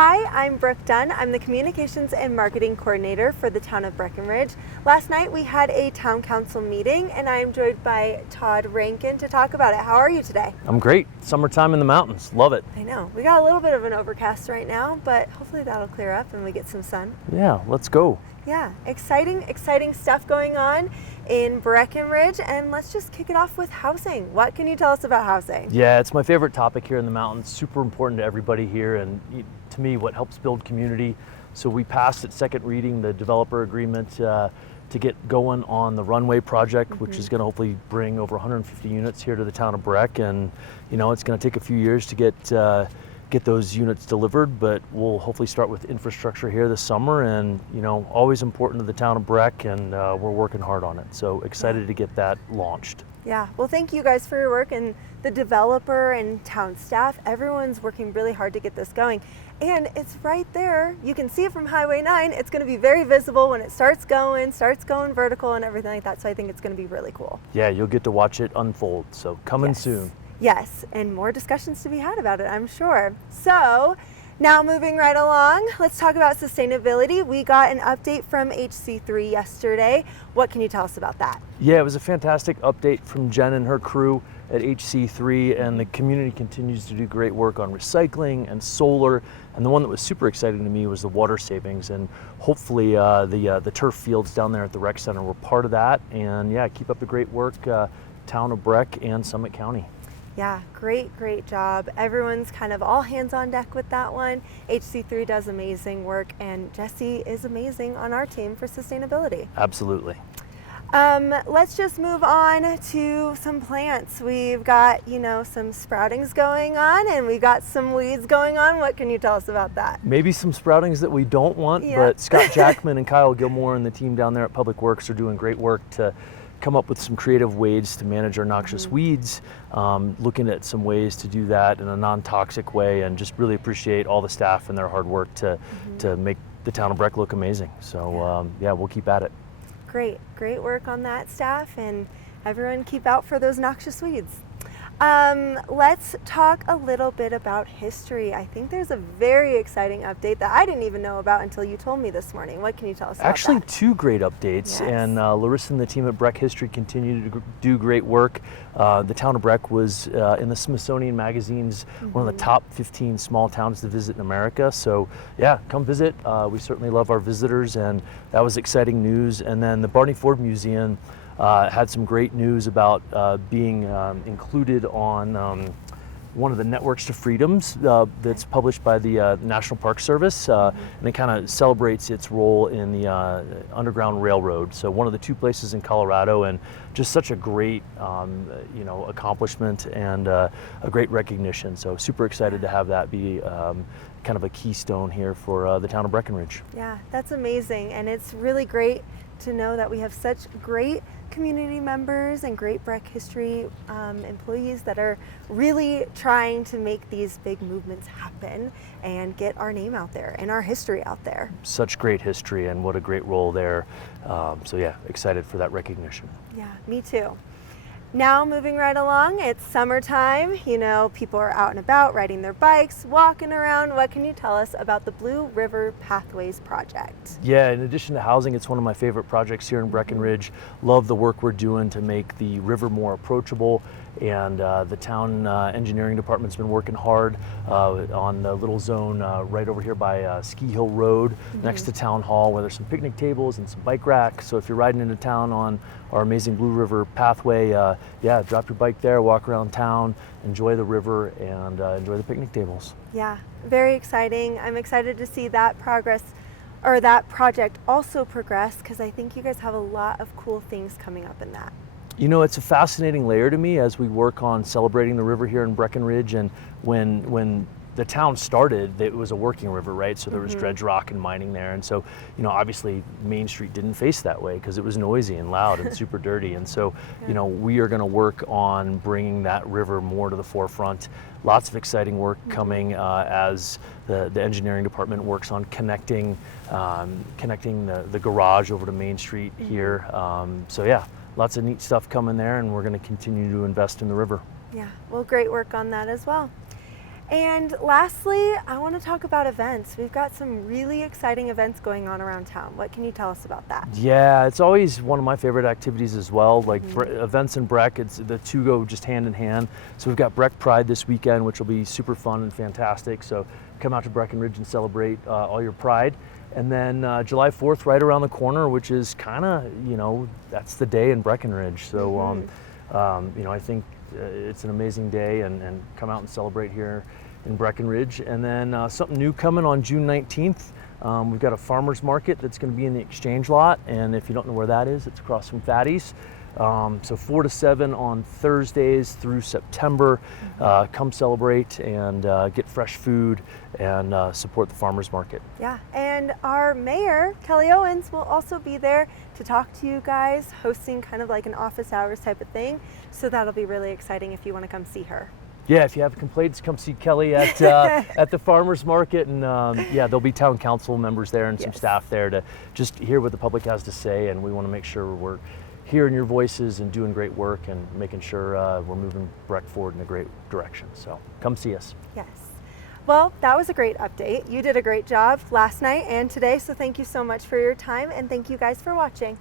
Hi, I'm Brooke Dunn. I'm the Communications and Marketing Coordinator for the town of Breckenridge. Last night we had a town council meeting and I am joined by Todd Rankin to talk about it. How are you today? I'm great. Summertime in the mountains. Love it. I know. We got a little bit of an overcast right now, but hopefully that'll clear up and we get some sun. Yeah, let's go. Yeah, exciting stuff going on in Breckenridge, and let's just kick it off with housing. What can you tell us about housing? Yeah, it's my favorite topic here in the mountains. Super important to everybody here, and to me, what helps build community. So we passed at second reading the developer agreement to get going on the runway project, which is going to hopefully bring over 150 units here to the town of Breck, and it's going to take a few years to get those units delivered, but we'll hopefully start with infrastructure here this summer, and always important to the town of Breck, and we're working hard on it. So excited to get that launched. Yeah, well, thank you guys for your work, and the developer and town staff. Everyone's working really hard to get this going, and it's right there. You can see it from Highway 9. It's going to be very visible when it starts going vertical and everything like that. So I think it's going to be really cool. Yeah, you'll get to watch it unfold. So coming soon. Yes, and more discussions to be had about it, I'm sure. So now moving right along, let's talk about sustainability. We got an update from HC3 yesterday. What can you tell us about that? Yeah, it was a fantastic update from Jen and her crew at HC3, and the community continues to do great work on recycling and solar. And the one that was super exciting to me was the water savings, and hopefully the turf fields down there at the rec center were part of that. And yeah, keep up the great work, town of Breck and Summit County. Yeah, great job. Everyone's kind of all hands on deck with that one. HC3 does amazing work, and Jesse is amazing on our team for sustainability. Absolutely. Let's just move on to some plants. We've got, some sproutings going on, and we got some weeds going on. What can you tell us about that? Maybe some sproutings that we don't want, but Scott Jackman and Kyle Gilmore and the team down there at Public Works are doing great work to come up with some creative ways to manage our noxious weeds, looking at some ways to do that in a non-toxic way, and just really appreciate all the staff and their hard work to make the town of Breck look amazing. So yeah, we'll keep at it. Great work on that, staff, and everyone keep out for those noxious weeds. Let's talk a little bit about history. I think there's a very exciting update that I didn't even know about until you told me this morning. What can you tell us about that? Actually, two great updates, and Larissa and the team at Breck History continue to do great work. The town of Breck was in the Smithsonian Magazine's one of the top 15 small towns to visit in America. So yeah, come visit. We certainly love our visitors, and that was exciting news. And then the Barney Ford Museum had some great news about being included on one of the Networks to Freedoms that's published by the National Park Service, and it kind of celebrates its role in the Underground Railroad. So one of the two places in Colorado, and just such a great accomplishment and a great recognition. So super excited to have that be kind of a keystone here for the town of Breckenridge. Yeah, that's amazing, and it's really great to know that we have such great community members and great Breck History employees that are really trying to make these big movements happen and get our name out there and our history out there. Such great history, and what a great role there. So yeah, excited for that recognition. Yeah, me too. Now moving right along, it's summertime. People are out and about, riding their bikes, walking around. What can you tell us about the Blue River Pathways project? Yeah, in addition to housing, it's one of my favorite projects here in Breckenridge. Love the work we're doing to make the river more approachable, and the town engineering department's been working hard on the little zone right over here by Ski Hill Road, next to Town Hall, where there's some picnic tables and some bike racks. So if you're riding into town on our amazing Blue River Pathway, yeah, drop your bike there, walk around town, enjoy the river, and enjoy the picnic tables. Yeah, very exciting. I'm excited to see that progress, or that project also progress, because I think you guys have a lot of cool things coming up in that. It's a fascinating layer to me as we work on celebrating the river here in Breckenridge. And when the town started, it was a working river, right? So there was dredge rock and mining there. And so, obviously Main Street didn't face that way because it was noisy and loud and super dirty. And so, we are going to work on bringing that river more to the forefront. Lots of exciting work coming as the engineering department works on connecting the garage over to Main Street here. So yeah. Lots of neat stuff coming there, and we're going to continue to invest in the river. Yeah, well, great work on that as well. And lastly, I want to talk about events. We've got some really exciting events going on around town. What can you tell us about that? Yeah, it's always one of my favorite activities as well. Like events in Breck, the two go just hand in hand. So we've got Breck Pride this weekend, which will be super fun and fantastic. So come out to Breckenridge and celebrate all your pride. And then July 4th, right around the corner, which is kind of, that's the day in Breckenridge. So, I think it's an amazing day, and come out and celebrate here in Breckenridge. And then something new coming on June 19th. We've got a farmer's market that's going to be in the Exchange lot, and if you don't know where that is, it's across from Fatty's. So 4 to 7 on Thursdays through September. Come celebrate and get fresh food and support the farmers market. Yeah, and our mayor, Kelly Owens, will also be there to talk to you guys, hosting kind of like an office hours type of thing. So that'll be really exciting if you want to come see her. Yeah, if you have complaints, come see Kelly at at the farmers market, and there'll be town council members there and some staff there to just hear what the public has to say, and we want to make sure we're hearing your voices and doing great work and making sure we're moving Breck forward in a great direction. So come see us. Yes. Well, that was a great update. You did a great job last night and today, so thank you so much for your time, and thank you guys for watching.